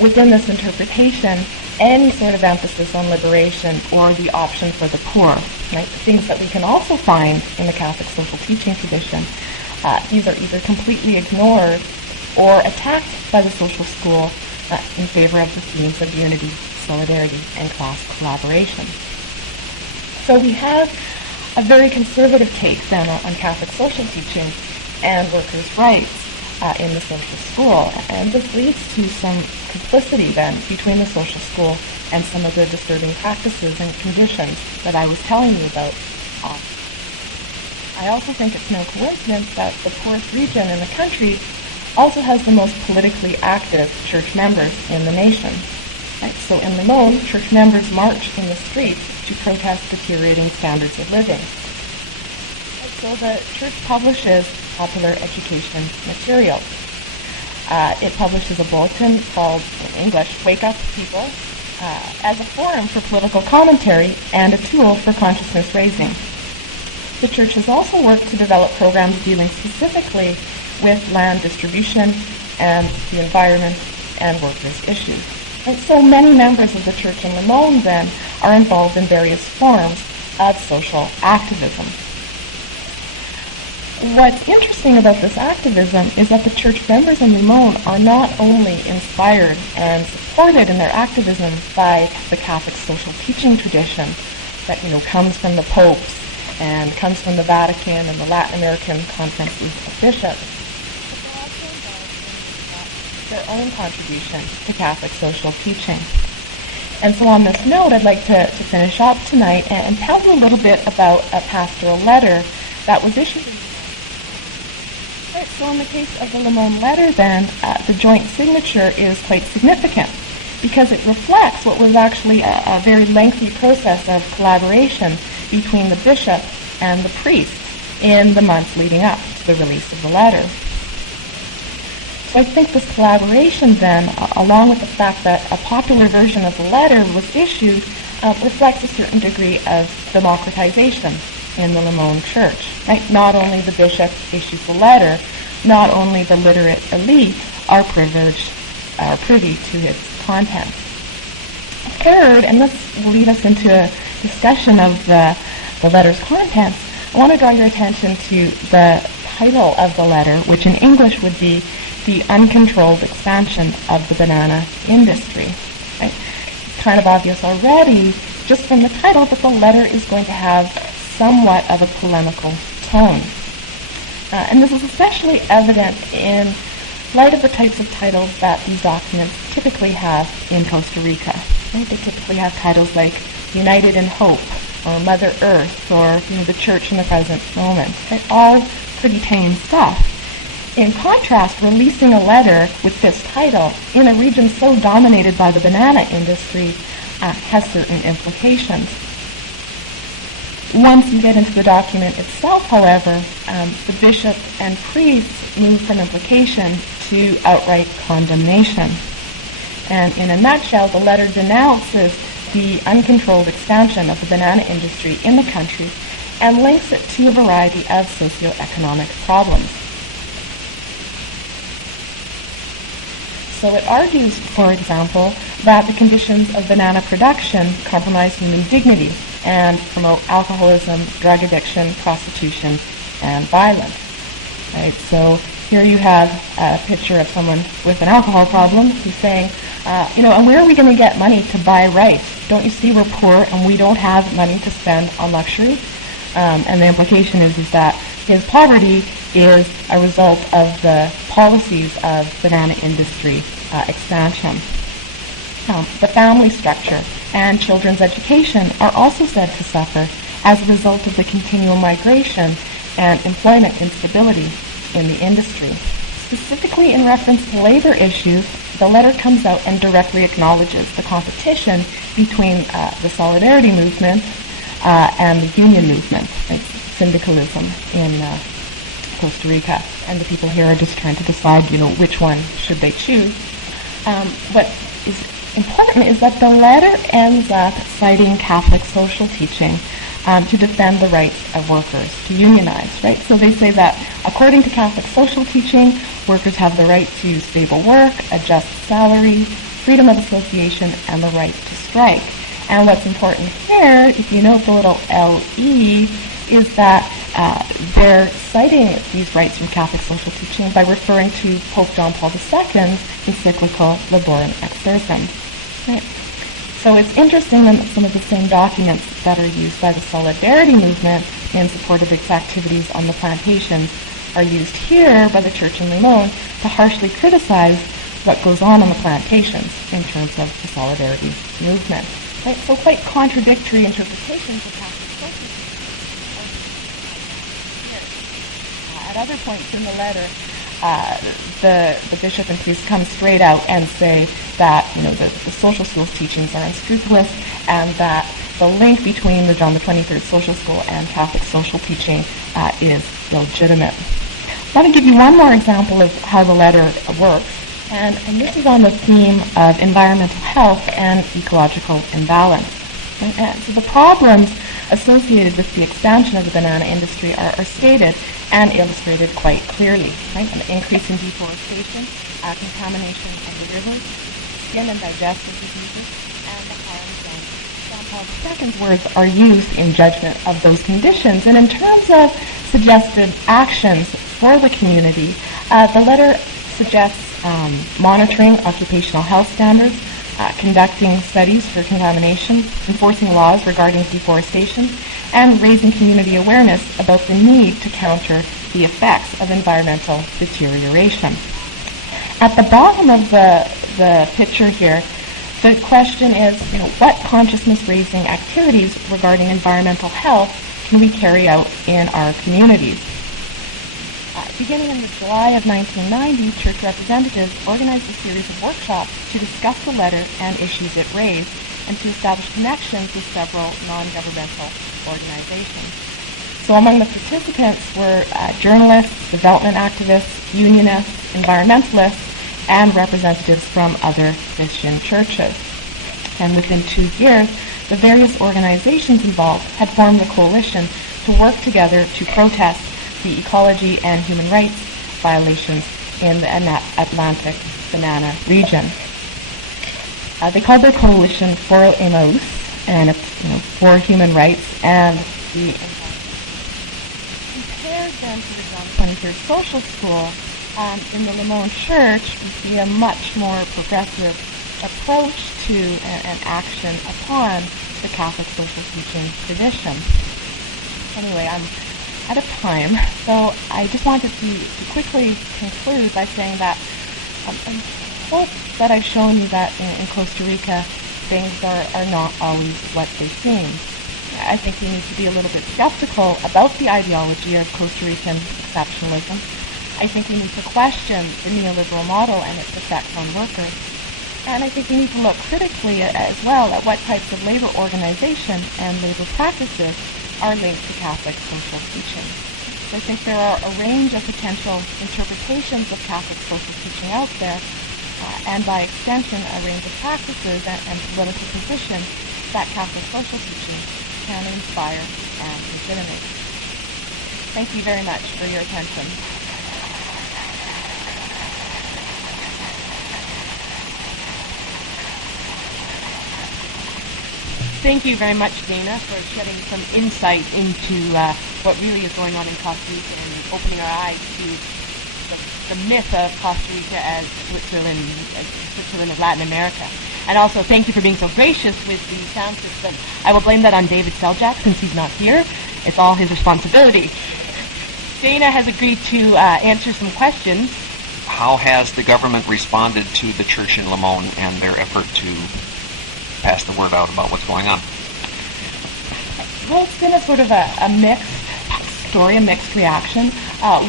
Within this interpretation, any sort of emphasis on liberation or the option for the poor, right, things that we can also find in the Catholic social teaching tradition, these are either completely ignored or attacked by the social school in favor of the themes of unity, solidarity, and class collaboration. So we have a very conservative take then on Catholic social teaching and workers' rights in the social school, and this leads to some complicity then between the social school and some of the disturbing practices and conditions that I was telling you about. I also think it's no coincidence that the poorest region in the country also has the most politically active church members in the nation. Right? So in Limon, church members march in the streets to protest deteriorating standards of living. So the church publishes popular education material. It publishes a bulletin called, in English, Wake Up People, as a forum for political commentary and a tool for consciousness raising. The church has also worked to develop programs dealing specifically with land distribution and the environment and workers' issues. And so many members of the church in Limon then are involved in various forms of social activism. What's interesting about this activism is that the church members in Limon are not only inspired and supported in their activism by the Catholic social teaching tradition that, comes from the popes and comes from the Vatican and the Latin American conferences of bishops, but they're also involved in their own contribution to Catholic social teaching. And so on this note, I'd like to finish up tonight and tell you a little bit about a pastoral letter that was issued. Right, so in the case of the Limon letter then, the joint signature is quite significant because it reflects what was actually a very lengthy process of collaboration between the bishop and the priest in the months leading up to the release of the letter. So I think this collaboration then, along with the fact that a popular version of the letter was issued, reflects a certain degree of democratization in the Limon Church. Right? Not only the bishop issues the letter, not only the literate elite are privy to its contents. Third, and this will lead us into a discussion of the letter's contents, I want to draw your attention to the title of the letter, which in English would be The Uncontrolled Expansion of the Banana Industry. Right? It's kind of obvious already, just from the title, that the letter is going to have somewhat of a polemical tone. And this is especially evident in light of the types of titles that these documents typically have in Costa Rica. Right? They typically have titles like United in Hope, or Mother Earth, or the Church in the present moment. Right? All pretty tame stuff. In contrast, releasing a letter with this title in a region so dominated by the banana industry has certain implications. Once you get into the document itself, however, the bishop and priests move from implication to outright condemnation. And in a nutshell, the letter denounces the uncontrolled expansion of the banana industry in the country and links it to a variety of socioeconomic problems. So it argues, for example, that the conditions of banana production compromise human dignity and promote alcoholism, drug addiction, prostitution, and violence. Right? So here you have a picture of someone with an alcohol problem who's saying, and where are we going to get money to buy rice? Don't you see we're poor and we don't have money to spend on luxury? And the implication is that his poverty is a result of the policies of banana industry expansion. The family structure and children's education are also said to suffer as a result of the continual migration and employment instability in the industry. Specifically in reference to labor issues, the letter comes out and directly acknowledges the competition between the solidarity movement and the union movement, like syndicalism in Costa Rica. And the people here are just trying to decide, which one should they choose. What is important is that the letter ends up citing Catholic social teaching to defend the rights of workers to unionize, right? So they say that according to Catholic social teaching, workers have the right to stable work, a just salary, freedom of association, and the right to strike. And what's important here, if you note the little LE, is that they're citing these rights from Catholic social teaching by referring to Pope John Paul II's encyclical Laborem Exercem. Right? So it's interesting that some of the same documents that are used by the Solidarity movement in support of its activities on the plantations are used here by the Church in Limon to harshly criticize what goes on the plantations in terms of the Solidarity movement. Right? So quite contradictory interpretations of Catholic social teaching. At other points in the letter, the bishop and priest come straight out and say that the social school's teachings are unscrupulous and that the link between the John the 23rd social school and Catholic social teaching is legitimate. I want to give you one more example of how the letter works, and this is on the theme of environmental health and ecological imbalance. And so the problems associated with the expansion of the banana industry are stated and illustrated quite clearly. Right? An increase in deforestation, contamination of the rivers, skin and digestive diseases, and the harms done. John Paul II's words are used in judgment of those conditions. And in terms of suggested actions for the community, the letter suggests monitoring occupational health standards, conducting studies for contamination, enforcing laws regarding deforestation, and raising community awareness about the need to counter the effects of environmental deterioration. At the bottom of the picture here, the question is, what consciousness-raising activities regarding environmental health can we carry out in our communities? Beginning in July of 1990, church representatives organized a series of workshops to discuss the letter and issues it raised and to establish connections with several non-governmental organizations. So among the participants were journalists, development activists, unionists, environmentalists, and representatives from other Christian churches. And within 2 years, the various organizations involved had formed a coalition to work together to protest the ecology and human rights violations in the Atlantic banana region. They called their coalition For Emmaus, and it's for human rights and the compared them to the John 23rd Social School. In the Limon Church, we see a much more progressive approach to and action upon the Catholic social teaching tradition. Anyway, I'm out of time, so I just wanted to quickly conclude by saying that I hope that I've shown you that in Costa Rica things are not always what they seem. I think we need to be a little bit skeptical about the ideology of Costa Rican exceptionalism. I think we need to question the neoliberal model and its effects on workers. And I think we need to look critically as well at what types of labor organization and labor practices are linked to Catholic social teaching. So I think there are a range of potential interpretations of Catholic social teaching out there, and by extension, a range of practices and political positions that Catholic social teaching can inspire and legitimate. Thank you very much for your attention. Thank you very much, Dana, for shedding some insight into what really is going on in Costa Rica and opening our eyes to the myth of Costa Rica as Switzerland of Latin America. And also, thank you for being so gracious with the sound system. I will blame that on David Sawchuk since he's not here. It's all his responsibility. Dana has agreed to answer some questions. How has the government responded to the church in Limon and their effort to pass the word out about what's going on? Well, it's been a sort of a mixed story, a mixed reaction.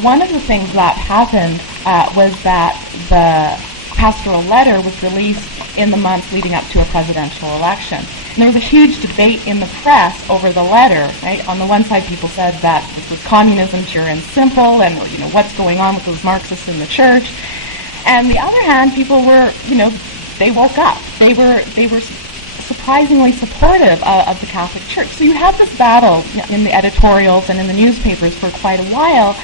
One of the things that happened was that the pastoral letter was released in the months leading up to a presidential election. And there was a huge debate in the press over the letter, right? On the one side, people said that this was communism pure and simple, and what's going on with those Marxists in the church. And the other hand, people were, they woke up. They were surprisingly supportive of the Catholic Church. So you had this battle in the editorials and in the newspapers for quite a while,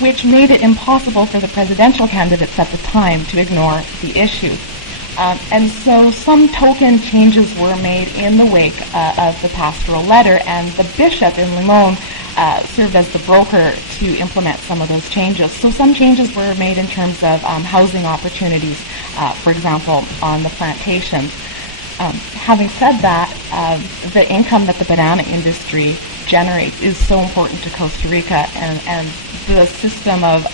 which made it impossible for the presidential candidates at the time to ignore the issue. And so some token changes were made in the wake of the pastoral letter, and the bishop in Limon served as the broker to implement some of those changes. So some changes were made in terms of housing opportunities, for example, on the plantations. Having said that, the income that the banana industry generates is so important to Costa Rica, and the system of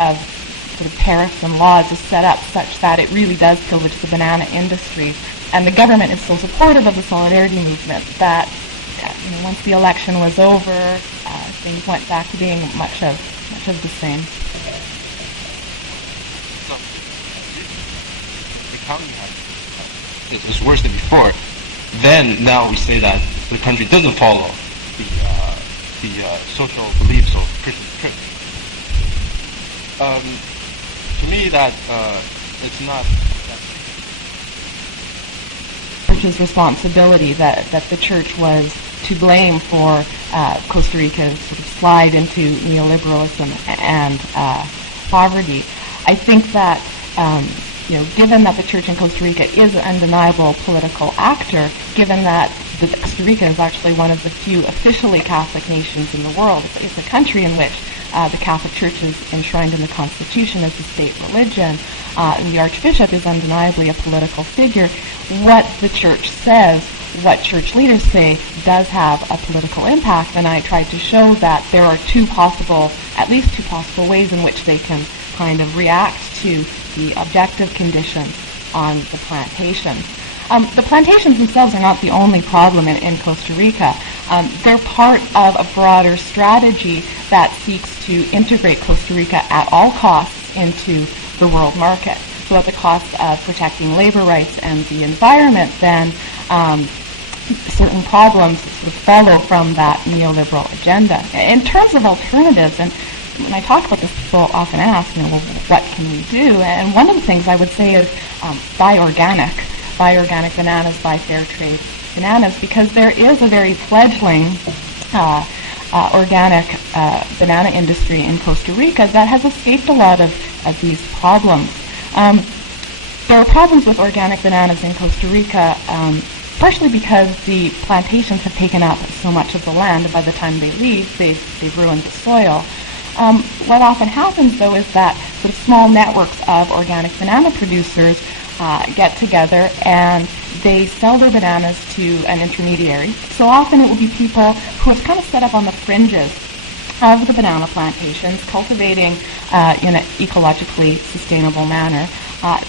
sort of tariffs and laws is set up such that it really does pillage the banana industry. And the government is so supportive of the solidarity movement that once the election was over, things went back to being much of the same. The economy is worse than before. Then now we say that the country doesn't follow the social beliefs of Christian Church. To me, that it's not. Church's responsibility that the church was to blame for Costa Rica's sort of slide into neoliberalism and poverty. I think that given that the church in Costa Rica is an undeniable political actor, given that Costa Rica is actually one of the few officially Catholic nations in the world, it's a country in which the Catholic Church is enshrined in the Constitution as the state religion, and the Archbishop is undeniably a political figure. What the church says, what church leaders say, does have a political impact, and I tried to show that there are at least two possible ways in which they can kind of react to the objective conditions on the plantation. The plantations themselves are not the only problem in Costa Rica. They're part of a broader strategy that seeks to integrate Costa Rica at all costs into the world market. So at the cost of protecting labor rights and the environment, then certain problems sort of follow from that neoliberal agenda. In terms of alternatives, and when I talk about this, people often ask, well, what can we do? And one of the things I would say is buy organic bananas, buy fair trade bananas, because there is a very fledgling organic banana industry in Costa Rica that has escaped a lot of these problems. There are problems with organic bananas in Costa Rica, partially because the plantations have taken up so much of the land, and by the time they leave, they've ruined the soil. What often happens, though, is that sort of small networks of organic banana producers get together and they sell their bananas to an intermediary. So often it will be people who have kind of set up on the fringes of the banana plantations, cultivating in an ecologically sustainable manner.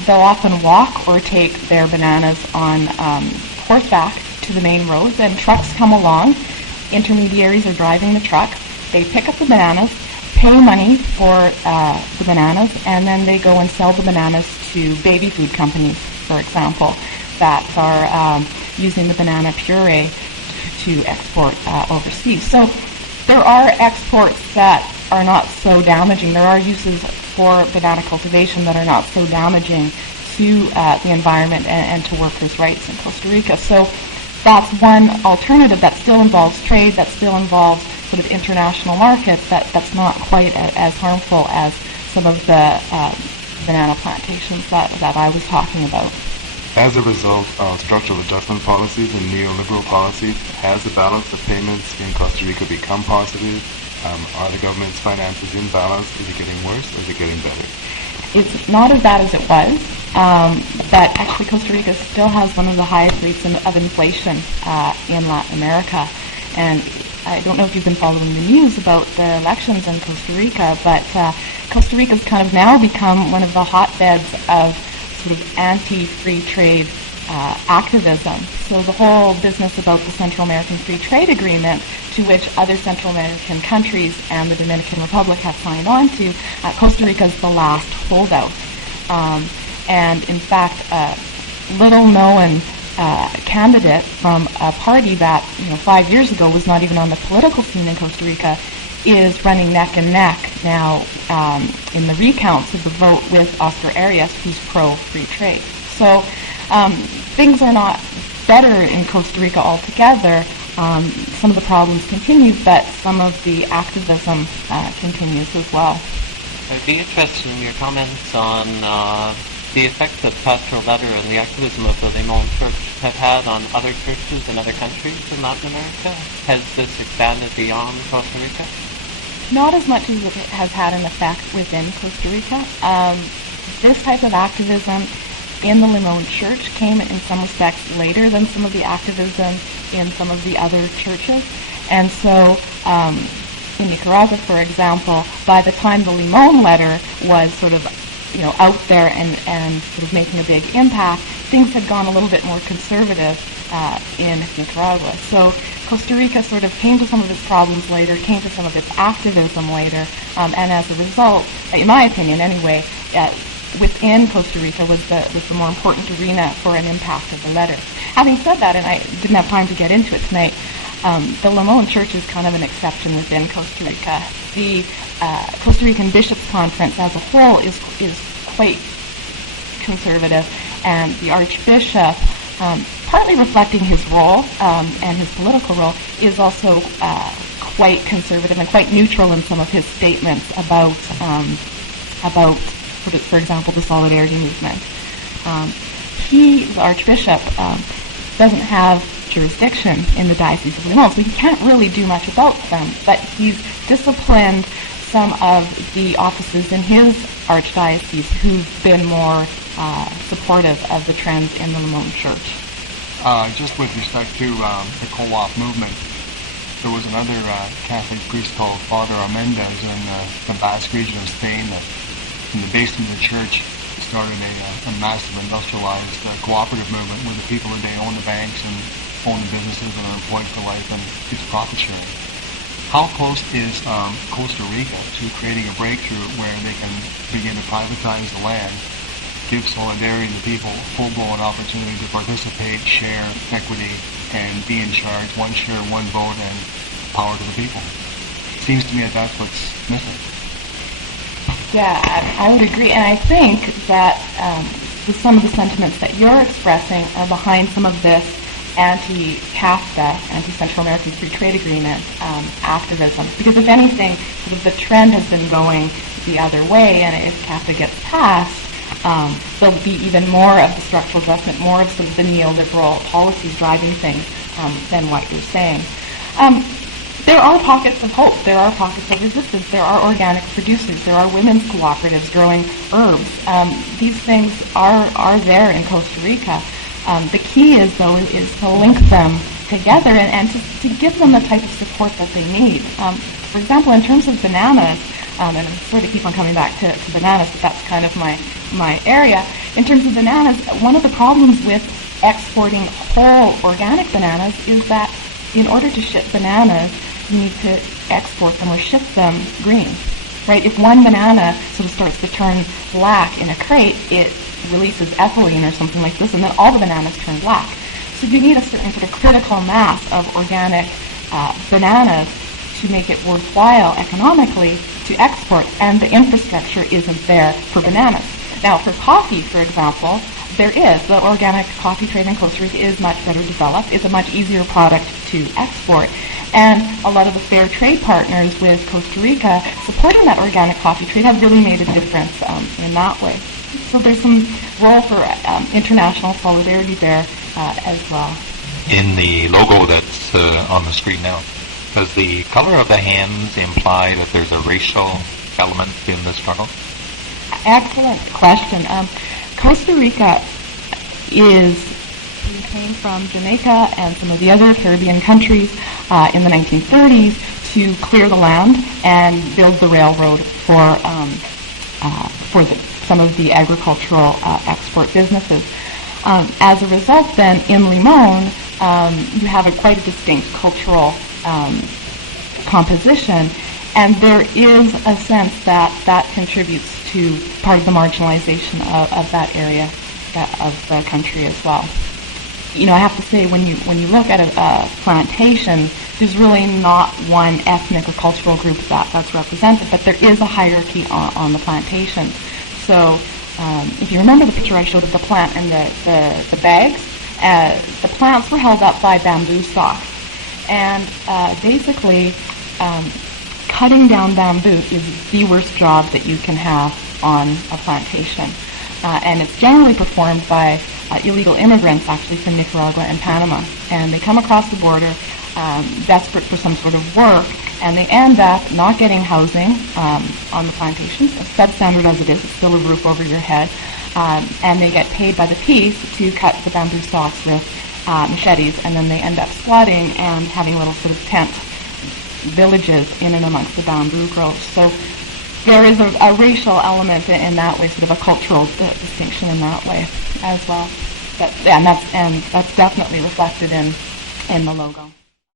They'll often walk or take their bananas on horseback to the main roads, and trucks come along. Intermediaries are driving the truck. They pick up the bananas, pay money for the bananas, and then they go and sell the bananas to baby food companies, for example, that are using the banana puree to export overseas. So there are exports that are not so damaging. There are uses for banana cultivation that are not so damaging to the environment and to workers' rights in Costa Rica. So that's one alternative that still involves trade, that still involves sort of international markets, that's not quite as harmful as some of the banana plantations that I was talking about. As a result of structural adjustment policies and neoliberal policies, has the balance of payments in Costa Rica become positive? Are the government's finances in balance? Is it getting worse or is it getting better? It's not as bad as it was, but actually Costa Rica still has one of the highest rates of inflation in Latin America. And I don't know if you've been following the news about the elections in Costa Rica, but Costa Rica's kind of now become one of the hotbeds of sort of anti-free trade activism. So the whole business about the Central American Free Trade Agreement, to which other Central American countries and the Dominican Republic have signed on to, Costa Rica is the last holdout. And in fact, little known candidate from a party that 5 years ago was not even on the political scene in Costa Rica is running neck and neck now in the recounts of the vote with Oscar Arias, who's pro-free trade. So things are not better in Costa Rica altogether. Some of the problems continue, but some of the activism continues as well. I'd be interested in your comments on the effect that pastoral letter and the activism of the Limon Church have had on other churches in other countries in Latin America. Has this expanded beyond Costa Rica? Not as much as it has had an effect within Costa Rica. This type of activism in the Limon Church came in some respects later than some of the activism in some of the other churches. And so in Nicaragua, for example, by the time the Limon letter was sort of out there and sort of making a big impact, things had gone a little bit more conservative in Nicaragua. So Costa Rica sort of came to some of its problems later, came to some of its activism later, and as a result, in my opinion anyway, within Costa Rica was the more important arena for an impact of the letter. Having said that, and I didn't have time to get into it tonight, the Limon Church is kind of an exception within Costa Rica. The Costa Rican Bishops' Conference as a whole is quite conservative, and the Archbishop, partly reflecting his role and his political role, is also quite conservative and quite neutral in some of his statements about, for example, the Solidarity movement. The Archbishop, doesn't have jurisdiction in the Diocese of Limon, so he can't really do much about them, but he's disciplined some of the offices in his archdiocese who've been more supportive of the trends in the Limon Church. Just with respect to the co-op movement, there was another Catholic priest called Father Armendez in the Basque region of Spain that in the basement of the church started a massive industrialized cooperative movement where the people today own the banks and own the businesses and are employed for life, and it's profit sharing. How close is Costa Rica to creating a breakthrough where they can begin to privatize the land, give solidarity to people a full-blown opportunity to participate, share, equity, and be in charge, one share, one vote, and power to the people? It seems to me that that's what's missing. Yeah, I would agree, and I think that some of the sentiments that you're expressing are behind some of this anti-CAFTA, anti-Central American Free Trade Agreement activism. Because if anything, sort of the trend has been going the other way, and if CAFTA gets passed, there'll be even more of the structural adjustment, more of sort of the neoliberal policies driving things than what you're saying. There are pockets of hope. There are pockets of resistance. There are organic producers. There are women's cooperatives growing herbs. These things are there in Costa Rica. The key is, though, is to link them together and to give them the type of support that they need. For example, in terms of bananas, and I'm sorry to keep on coming back to bananas, but that's kind of my area. In terms of bananas, one of the problems with exporting whole organic bananas is that in order to ship bananas, you need to export them or ship them green, right? If one banana sort of starts to turn black in a crate, it releases ethylene or something like this, and then all the bananas turn black. So you need a certain sort of critical mass of organic bananas to make it worthwhile economically to export, and the infrastructure isn't there for bananas. Now, for coffee, for example, there is. The organic coffee trade in Costa Rica is much better developed. It's a much easier product to export. And a lot of the fair trade partners with Costa Rica supporting that organic coffee trade have really made a difference in that way. So there's some role for international solidarity there as well. In the logo that's on the screen now, does the color of the hands imply that there's a racial element in the struggle? Excellent question. Costa Rica came from Jamaica and some of the other Caribbean countries in the 1930s to clear the land and build the railroad for some of the agricultural export businesses. As a result, then, in Limon, you have quite a distinct cultural composition, and there is a sense that contributes to part of the marginalization of that area of the country as well. You know, I have to say, when you look at a plantation, there's really not one ethnic or cultural group that's represented, but there is a hierarchy on the plantation. So if you remember the picture I showed of the plant and the bags, the plants were held up by bamboo stalks. And basically, cutting down bamboo is the worst job that you can have on a plantation. And it's generally performed by illegal immigrants, actually from Nicaragua and Panama. And they come across the border desperate for some sort of work, and they end up not getting housing on the plantations, substandard as it is. It's still a roof over your head. And they get paid by the piece to cut the bamboo stalks with machetes, and then they end up squatting and having little sort of tent villages in and amongst the bamboo groves. So there is a racial element in that way, sort of a cultural distinction in that way as well. And that's definitely reflected in the logo.